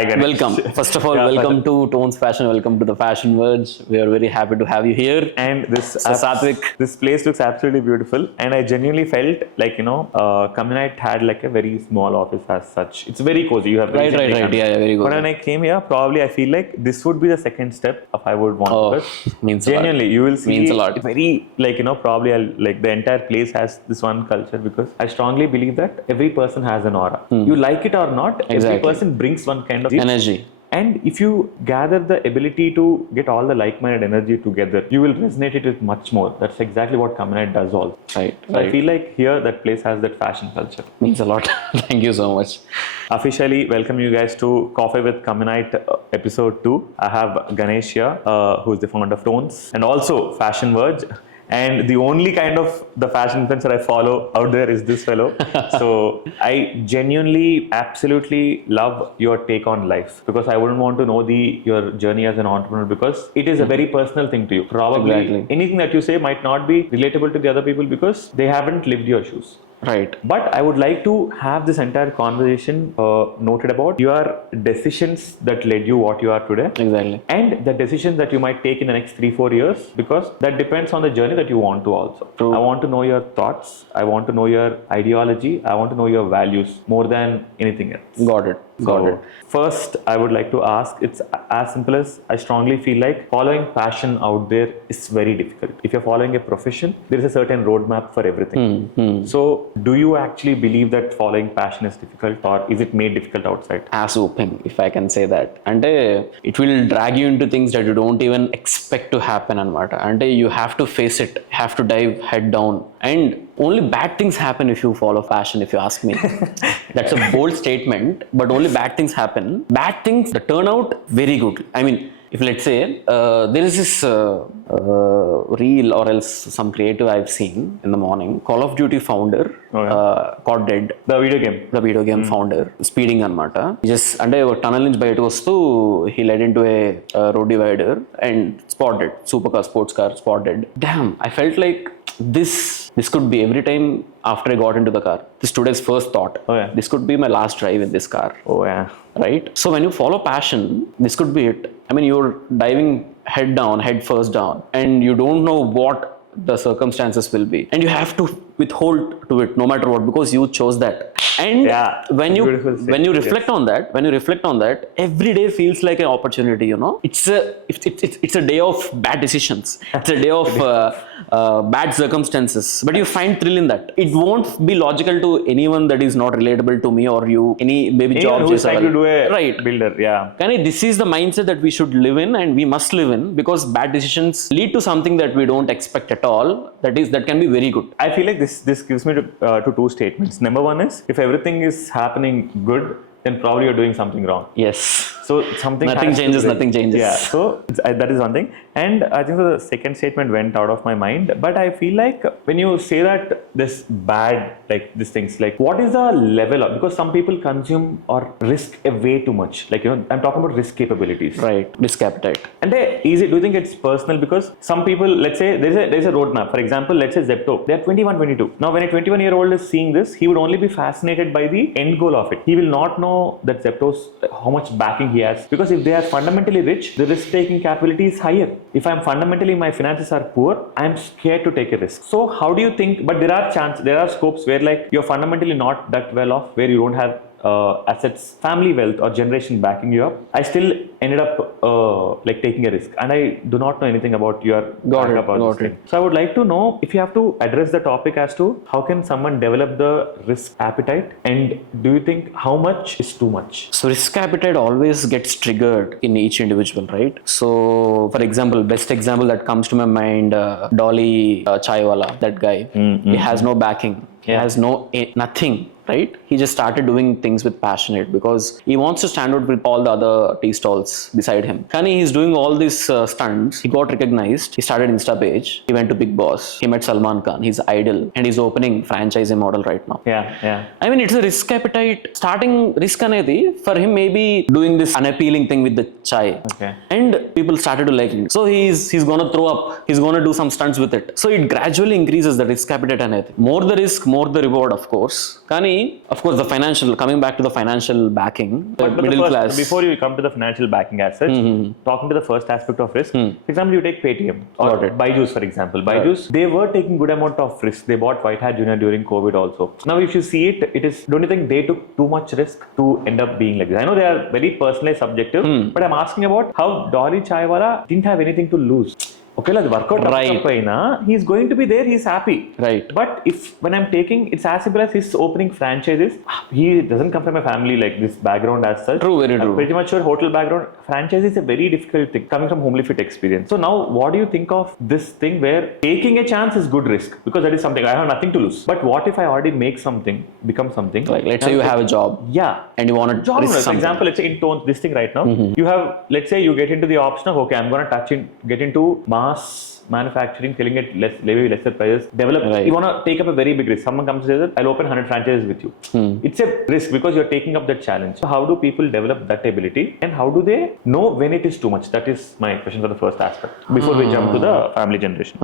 Hi, Ganesh. Welcome. First of all, Yeah, welcome to Tones Fashion. Welcome to the Fashion Verge. We are very happy to have you here. And So, Satvik. this place looks absolutely beautiful. And I genuinely felt like, Communitie had like a very small office as such. It's very cozy. You have Right. Yeah, very good. But when I came here, probably I feel like this would be the second step if I would want Oh, to. means a lot. Genuinely, you will see Means a lot. very probably like the entire place has this one culture because I strongly believe that every person has an aura. You like it or not, every Exactly. person brings one kind of Energy. And if you gather the ability to get all the like-minded energy together, you will resonate it with much more. That's exactly what Communitie does all. Right. I feel like here that place has that fashion culture. Means a lot. Thank you so much. Officially welcome you guys to Coffee with Communitie episode 2. I have Ganesh here, who is the founder of Tones and also Fashion Verge. And the only kind of the fashion influencer I follow out there is this fellow. So I genuinely, absolutely love your take on life because I wouldn't want to know your journey as an entrepreneur because it is a very personal thing to you. Probably anything that you say might not be relatable to the other people because they haven't lived your shoes. Right. But I would like to have this entire conversation noted about your decisions that led you what you are today. Exactly. And the decisions that you might take in the next 3-4 years because that depends on the journey that you want to also. True. I want to know your thoughts. I want to know your ideology. I want to know your values more than anything else. Got it. First, I would like to ask, it's as simple as I strongly feel like following passion out there is very difficult. If you're following a profession, there is a certain roadmap for everything. So, do you actually believe that following passion is difficult or is it made difficult outside? As open, if I can say that. And it will drag you into things that you don't even expect to happen. And you have to face it, have to dive head down. And only bad things happen if you follow passion, if you ask me. That's a bold statement, but only bad things happen. Bad things, the turnout, very good. I mean, if let's say there is this reel or else some creative I've seen in the morning, Call of Duty founder caught dead. The video game founder, speeding anamata. Just under a tunnel inch by he led into a road divider and spotted, supercar, sports car, spotted. Damn, I felt like this could be every time after I got into the car. This today's first thought. This could be my last drive in this car. Right? So when you follow passion, this could be it. I mean, you're diving head first down, and you don't know what the circumstances will be. And you have to withhold to it no matter what because you chose that. And when you reflect on that, every day feels like an opportunity, It's a day of bad decisions. It's a day of bad circumstances. But you find thrill in that. It won't be logical to anyone that is not relatable to me or you, maybe anyone job. Who's trying to do a builder, This is the mindset that we should live in and we must live in because bad decisions lead to something that we don't expect at all. That can be very good. I feel like this gives me to two statements. Number one is, if everything is happening good, then probably you're doing something wrong. Yes. So nothing changes. Yeah. So that is one thing. And I think the second statement went out of my mind. But I feel like when you say that this bad, like these things, like what is the level of, because some people consume or risk way too much. Like, I'm talking about risk capabilities. Right. Risk appetite. And do you think it's personal? Because some people, let's say there's a roadmap. For example, let's say Zepto, they're 21, 22. Now, when a 21-year-old is seeing this, he would only be fascinated by the end goal of it. He will not know that Zepto's, how much backing he has. Because if they are fundamentally rich, the risk-taking capability is higher. If I'm fundamentally, my finances are poor, I'm scared to take a risk. So how do you think, but there are scopes where like you're fundamentally not that well off, where you don't have assets, family wealth or generation backing you up. I still ended up like taking a risk, and I do not know anything about your thing. So I would like to know if you have to address the topic as to how can someone develop the risk appetite, and do you think how much is too much? So risk appetite always gets triggered in each individual, right? So for example, best example that comes to my mind, Dolly Chaiwala, that guy. He has no backing. He has nothing. Right? He just started doing things with passionate because he wants to stand out with all the other tea stalls beside him. Kani, he's doing all these stunts. He got recognized. He started Insta page. He went to Big Boss. He met Salman Khan, his idol, and he's opening franchising model right now. Yeah. I mean, it's a risk appetite. Starting risk anedi for him, maybe doing this unappealing thing with the chai. Okay. And people started to like him. So he's gonna throw up. He's gonna do some stunts with it. So it gradually increases the risk appetite anedi. More the risk, more the reward, of course. Kani, of course, the financial, coming back to the financial backing, But middle first, class. before you come to the financial backing as such, talking to the first aspect of risk, for example, you take Paytm or Got it. Byju's, for example. Byju's, they were taking good amount of risk. They bought White Hat Junior during COVID also. Now, if you see it, it is, don't you think they took too much risk to end up being like this? I know they are very personally subjective, but I'm asking about how Dolly Chaiwala didn't have anything to lose. Okay, let's work out. Right. He's going to be there. He's happy. Right. But if when I'm taking, it's as simple as his opening franchises. He doesn't come from a family like this background as such. True, very true. I'm pretty much sure hotel background. Franchise is a very difficult thing coming from homely fit experience. So now, what do you think of this thing where taking a chance is good risk because that is something I have nothing to lose. But what if I already make something, become something? Like, let's say you have a job. Yeah. And you want to Job, risk for something. example, let's say in tones, this thing right now, you have, let's say you get into the option of, okay, I'm going to get into mass manufacturing, selling at maybe lesser prices, develop. Right. You want to take up a very big risk. Someone comes and says, I'll open 100 franchises with you. It's a risk because you're taking up that challenge. So how do people develop that ability and how do they know when it is too much? That is my question for the first aspect before we jump to the family generation.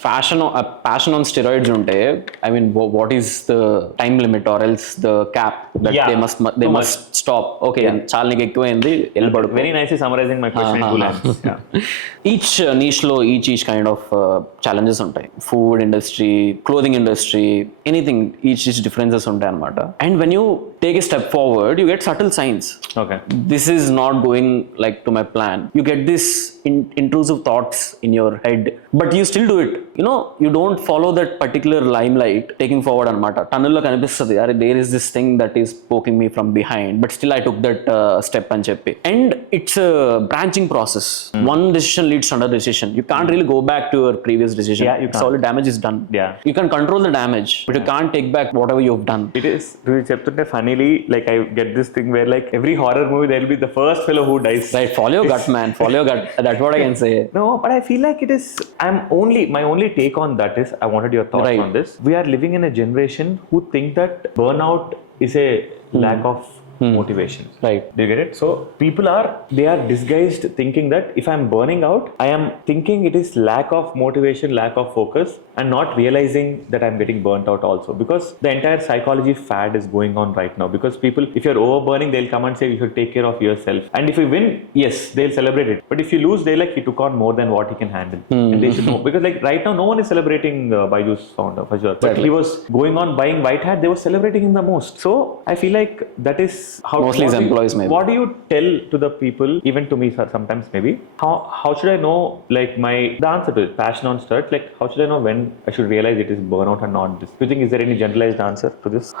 Passion on steroids unte, I mean, what is the time limit or else the cap that they must stop? Okay, chaal నీకు ఎక్కువైంది వెళ్ళిపడు. Very nicely summarizing my question in 2 lines. Each niche లో each kind of challenges ఉంటాయి. Food industry, clothing industry, anything, each differences ఉంటాయి అన్నమాట. And when you take a step forward, you get subtle signs. Okay. This is not going like to my plan. You get this intrusive thoughts in your head, but you still do it. You know, you don't follow that particular limelight taking forward anamata. Tunnel lo kanipistadi, are there is this thing that is poking me from behind, but still I took that step and cheppi. And it's a branching process. One decision leads to another decision. You can't really go back to your previous decision. Yeah, you can't. All the damage is done. Yeah. You can control the damage, but you can't take back whatever you've done. It is, funnily, like I get this thing where like every horror movie there will be the first fellow who dies. Right, follow your gut, man. Follow your gut. That's what I can say. No, but I feel like it is. My only take on that is I wanted your thoughts Right. on this. We are living in a generation who think that burnout is a lack of motivation. Right. Do you get it? So people are disguised thinking that if I'm burning out, I am thinking it is lack of motivation, lack of focus, and not realizing that I'm getting burnt out also. Because the entire psychology fad is going on right now. Because people, if you're overburning, they'll come and say you should take care of yourself. And if you win, yes, they'll celebrate it. But if you lose, they're like, he took on more than what he can handle. And they should know. Because like right now, no one is celebrating Byju's founder for sure. But he was going on buying White Hat, they were celebrating him the most. So I feel like that is how Mostly his employees maybe. What do you tell to the people, even to me sometimes maybe, how should I know like the answer to it, passion on start, like how should I know when I should realize it is burnout or not? Do you think is there any generalized answer to this?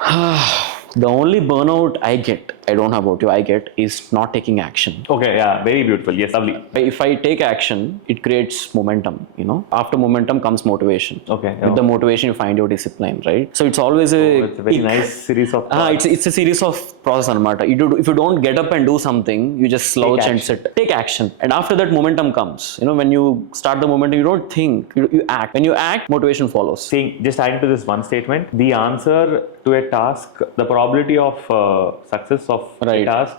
The only burnout I get, I don't know about you, I get is not taking action. Okay, yeah, very beautiful. Yes, lovely. If I take action, it creates momentum, you know. After momentum comes motivation. Okay. With the motivation, you find your discipline, right? So it's always It's a very nice series of it's a series of process anamata. If you don't get up and do something, you just slouch and sit. Take action. And after that, momentum comes. You know, when you start the momentum, you don't think, you act. When you act, motivation follows. Just adding to this one statement, the answer to a task, the probability of success of a task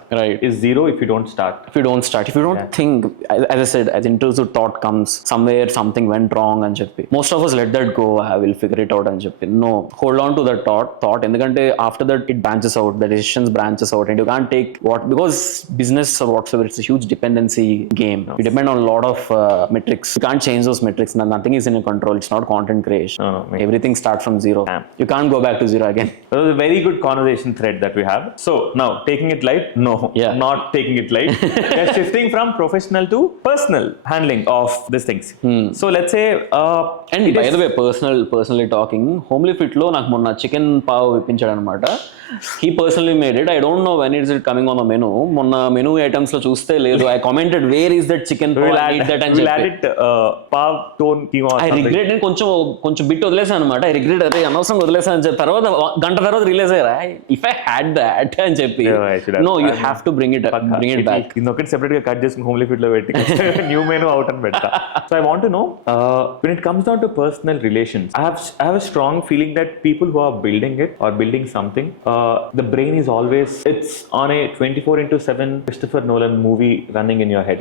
is 0 if you don't start. If you don't think, as I said, as intrusive thought comes, somewhere something went wrong and cheppi. Most of us let that go, I will figure it out and cheppi. No, hold on to that thought, endukante after that it branches out, the decisions branches out, and you can't take because business or whatsoever, it's a huge dependency game. You depend on a lot of metrics. You can't change those metrics. Nothing is in your control. It's not content creation. No, everything starts from 0. You can't go back to 0 again. That was a very good conversation thread that we have. So now, taking it light? No, not taking it light. We're shifting from professional to personal handling of these things. So let's say, and by the way, personally talking, homely fit lo నాకు మొన్న chicken pav ఇప్పించాడు అనమాట. He personally made it. I don't know when is it coming on the menu. మొన్న menu items లో చూస్తే లేదు. I commented where is that chicken pav? I need that and we'll add it pav tone keema. I regret నేను కొంచెం bit వదిలేసాను అనమాట. I regret అదే అనవసరం వదిలేసాను అని చెప్పి తర్వాత గంట తర్వాత రిలీజ్ అయ్యారా. If I had that అని చెప్పి I should have. No, you have to bring it back. ఇన్నొకటి సెపరేట్ గా కట్ చేసుకుని హోమ్లీ ఫీడ్ లో పెట్టి న్యూ మెనూ అవుట్ అని పెడతా. So I want to know when it comes down to personal relations, I have a strong feeling that people who are building it or building something, the brain is always, it's on a 24/7 Christopher Nolan movie running in your head.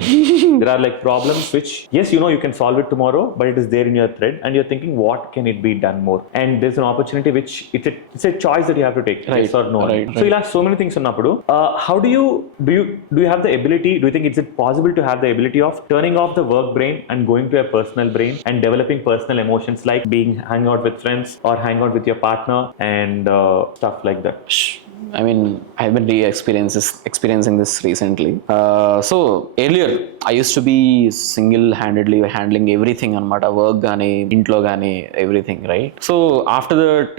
There are like problems which, yes, you know you can solve it tomorrow, but it is there in your thread and you're thinking what can it be done more, and there's an opportunity which it's a choice that you have to take, yes or no. So you'll have so many things ఉన్నప్పుడు how do you have the ability, do you think is it possible to have the ability of turning off the work brain and going to a personal brain and developing personal emotions like being hang out with friends or hang out with your partner and stuff like that? I mean, I've been experiencing this recently. So earlier, I used to be single-handedly handling everything on my work, gani, intlo gani, everything, right? So after that,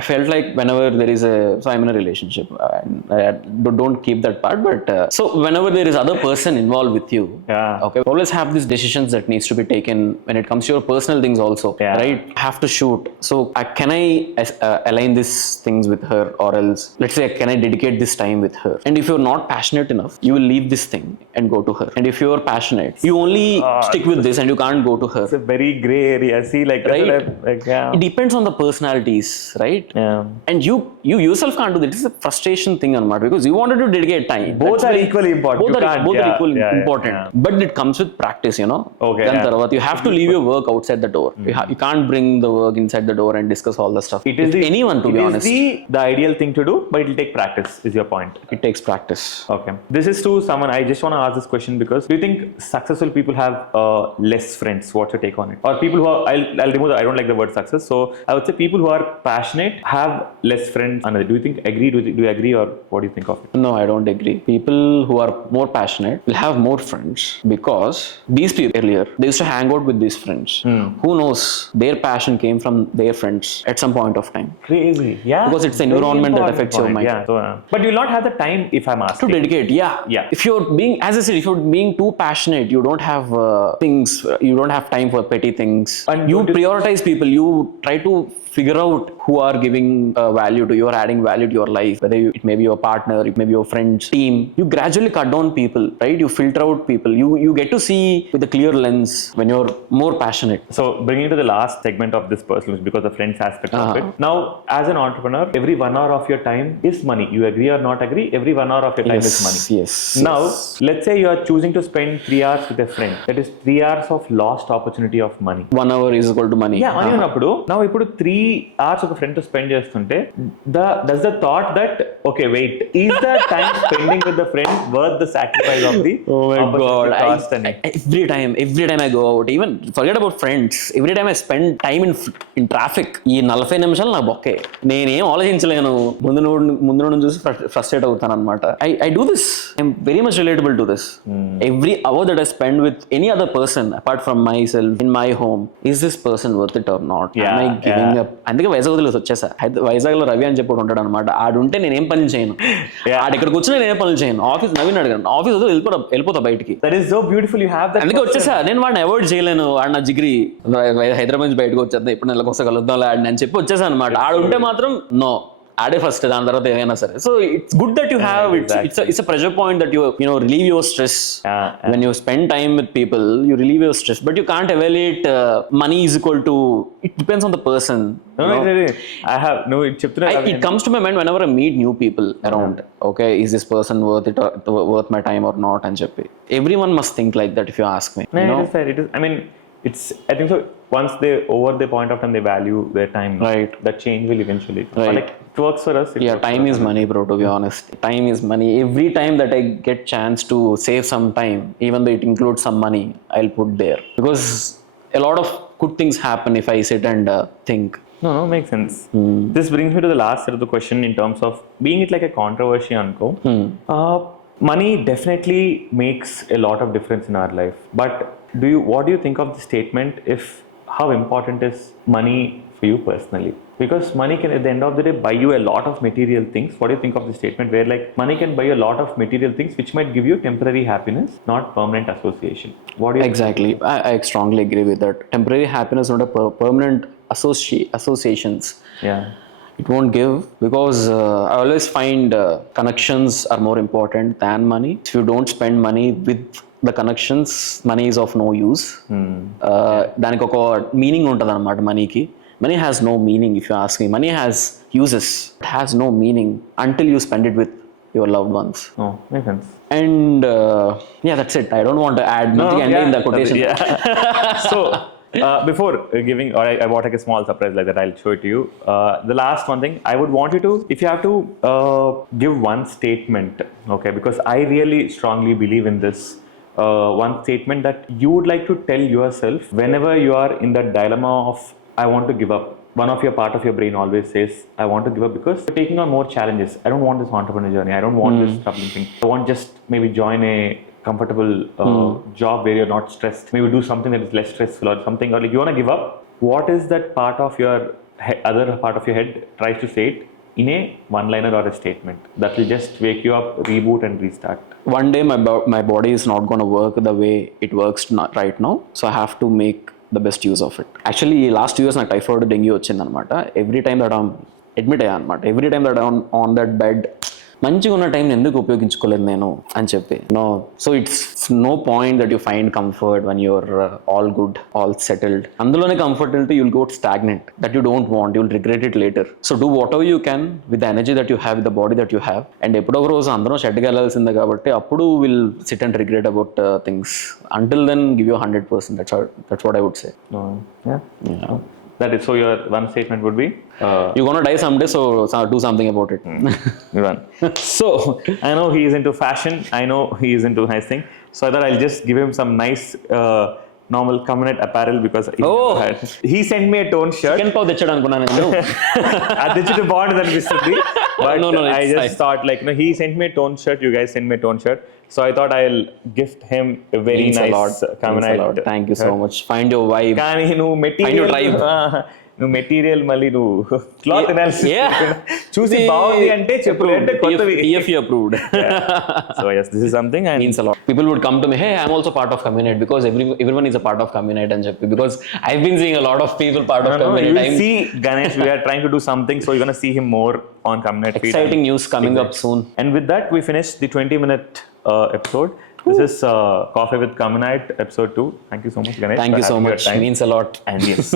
I felt like whenever there is so I'm in a relationship, and I don't keep that part, but so whenever there is other person involved with you, okay, always have these decisions that needs to be taken when it comes to your personal things also, right? I have to shoot. So can I align these things with her, or else, let's say, can I dedicate this time with her? And if you're not passionate enough, you will leave this thing and go to her. And if you're passionate, you only stick with this and you can't go to her. It's a very gray area. See, like, right? Yeah. It depends on the personalities, right? Yeah. And you yourself can't do that. It's a frustration thing on matter because you wanted to dedicate time. Both are equally important. Both are equally important. Yeah. But it comes with practice, you know. Okay. Then you have to leave your work outside the door. You can't bring the work inside the door and discuss all the stuff. It is anyone, to be honest. It is the ideal thing to do, but it will take practice, is your point. It takes practice. Okay. This is to someone, I just want to ask this question because do you think successful people have less friends? What's your take on it? Or people who are, I'll remove I don't like the word success. So I would say people who are passionate have less friends. Do you think agree? Do you agree, or what do you think of it? No, I don't agree. People who are more passionate will have more friends because these people earlier, they used to hang out with these friends. Who knows? Their passion came from their friends at some point of time. Crazy. Yeah. Because it's the environment that affects your mind. Yeah. So, but you'll not have the time if I'm asking. To dedicate, yeah. If you're being, as I said, if you're being too passionate, you don't have things, you don't have time for petty things. And you prioritize people, you try to figure out who are giving value to you or adding value to your life, whether it may be your partner, it may be your friends, team. You gradually cut down people, right? You filter out people. You get to see with a clear lens when you're more passionate. So bringing to the last segment of this person, because the friends aspect of it. Now, as an entrepreneur, every 1 hour of your time is money. You agree or not agree? Every 1 hour of your time is money. Yes. Now, let's say you are choosing to spend 3 hours with a friend. That is 3 hours of lost opportunity of money. 1 hour is equal to money. Yeah, money ఉన్నప్పుడు now ఇప్పుడు 3 hours ఒక friend to spend చేస్తుంటే does the thought that okay wait, is the time spending with the friend worth the sacrifice of the oh my god cost? every time I go out, even forget about friends, every time I spend time in traffic, ఈ 40 నిమిషాలు నా బొక్కే, నేనేం ఆలోచించలేను, ముందు నుండి చూసి frustrate అవుతాను అనమాట. I do this, I'm very much relatable to this. Every hour that I spend with any other person apart from myself in my home, is this person worth it or not? Am I giving up? అందుకే వైజాగ్ వదిలేసి వచ్చేసా. వైజాగ్ లో రవి అని చెప్పి ఉంటాడు అనమాట. ఆడుంటే నేనేం పని చేయను, ఆడ ఇక్కడ కూర్చొని నేనేం పనులు చేయను. ఆఫీస్ నవీన్ అడిగాను, ఆఫీస్ వదిలి వెళ్ళిపోతా బయటికి. That is so beautiful, you have that. అందుకే వచ్చేసా. నేను వాడిని అవాయిడ్ చేయలేను, వాడు నా జిగ్రీ, హైదరాబాద్ నుంచి బయటకు వచ్చేద్దాం, ఇప్పుడు నెలకు వస్తా కలుద్దాం ఆడిని అని చెప్పి వచ్చేసా అనమాట. ఆడుంటే మాత్రం నో, ఆడే ఫస్ట్, దాని తర్వాత ఏమైనా సరే. So it's good that you have it's a pressure point that you know relieve your stress. When you spend time with people you relieve your stress, but you can't evaluate money is equal to, it depends on the person. It comes to my mind whenever I meet new people around. Okay, is this person worth my time or not? And everyone must think like that. If you ask me, no, it is fair. It is. I mean, I think so. Once they over the point of time they value their time, right? That change will eventually come. Right. Like, it works for us. Time is money, bro. To be honest, time is money. Every time that I get chance to save some time, even though it includes some money, I'll put there, because a lot of good things happen if I sit and think. No, makes sense. This brings me to the last set of the question in terms of being it like a controversy, Anko. Money definitely makes a lot of difference in our life. But what do you think of the statement, if how important is money for you personally? Because money can at the end of the day buy you a lot of material things. What do you think of the statement where like money can buy you a lot of material things which might give you temporary happiness, not permanent association? What do you exactly think? I strongly agree with that. Temporary happiness, not a permanent associations. Yeah. It won't give because I always find connections are more important than money. If you don't spend money with the connections, money is of no use. దానికి ఒక meaning ఉంటుంది అనమాట మనీకి. Money has no meaning if you ask me. Money has uses. It has no meaning until you spend it with your loved ones. Oh, makes sense. And yeah, that's it. I don't want to add nothing in the quotation. So before giving, or I bought like a small surprise like that, I'll show it to you. The last one thing I would want you to, if you have to give one statement, okay, because I really strongly believe in this. One statement that you would like to tell yourself whenever you are in that dilemma of I want to give up. One of your part of your brain always says I want to give up because you're taking on more challenges. I don't want this entrepreneur journey. I don't want this troubling thing. I want just maybe join a comfortable job where you're not stressed. Maybe do something that is less stressful or something, or like you want to give up. What is that part of your other part of your head tries to say it in a one-liner or a statement that will just wake you up, reboot and restart? One day my body is not going to work the way it works right now, so I have to make the best use of it. Actually last 2 years నాకు typhoid dengue వచ్చిందనమాట. Every time that admit అయ్యా అనమాట. Every time that on that bed మంచిగా ఉన్న time ఎందుకు ఉపయోగించుకోలేదు నేను అని చెప్పి నో. So it's no point that you find comfort one you're all good, all settled. అందులోనే కంఫర్ట్ వెళ్తే you'll go stagnant that you don't want, you'll regret it later. So do whatever you can with the energy that you have, with the body that you have. And ఎప్పుడో ఒక రోజు అందరం షెడ్కి వెళ్ళాల్సిందే కాబట్టి అప్పుడు will sit and regret about things. Until then give you 100%. That's what I would say. Yeah. That is, so your one statement would be you're gonna die someday, so do something about it. One. So I know he is into fashion, I know he is into nice thing, so I thought I'll just give him some nice normal Communitie apparel because he sent me a tone shirt. Chicken pav తెచ్చాడు అనుకున్నాను నేను. అది తెచ్చితే బాగుంటుంది అనిపిస్తుంది. But no, I just nice. thought like, no, he sent me a tone shirt, you guys sent me a tone shirt, so I thought I'll gift him a very Means a nice lot. Communitie. Thank you so much. Find your vibe. కానీ నువ్వు Find your tribe. నువ్వు material మళ్ళీ నువ్వు cloth analysis చూసి బాగుంది అంటే చెప్పు అంటే కొత్తవి. TFE approved. So yes, this is something and Means a lot. People would come to me, hey, I'm also part of Communitie, because everyone is a part of Communitie and చెప్పి, because I've been seeing a lot of people part of Communitie. You will see Ganesh, we are trying to do something, so you're going to see him more on Communitie feed. Exciting news coming up soon. And with that, we finished the 20-minute episode. This is Coffee with Communitie episode 2. Thank you so much, Ganesh. Thank you so much. Means a lot. And yes.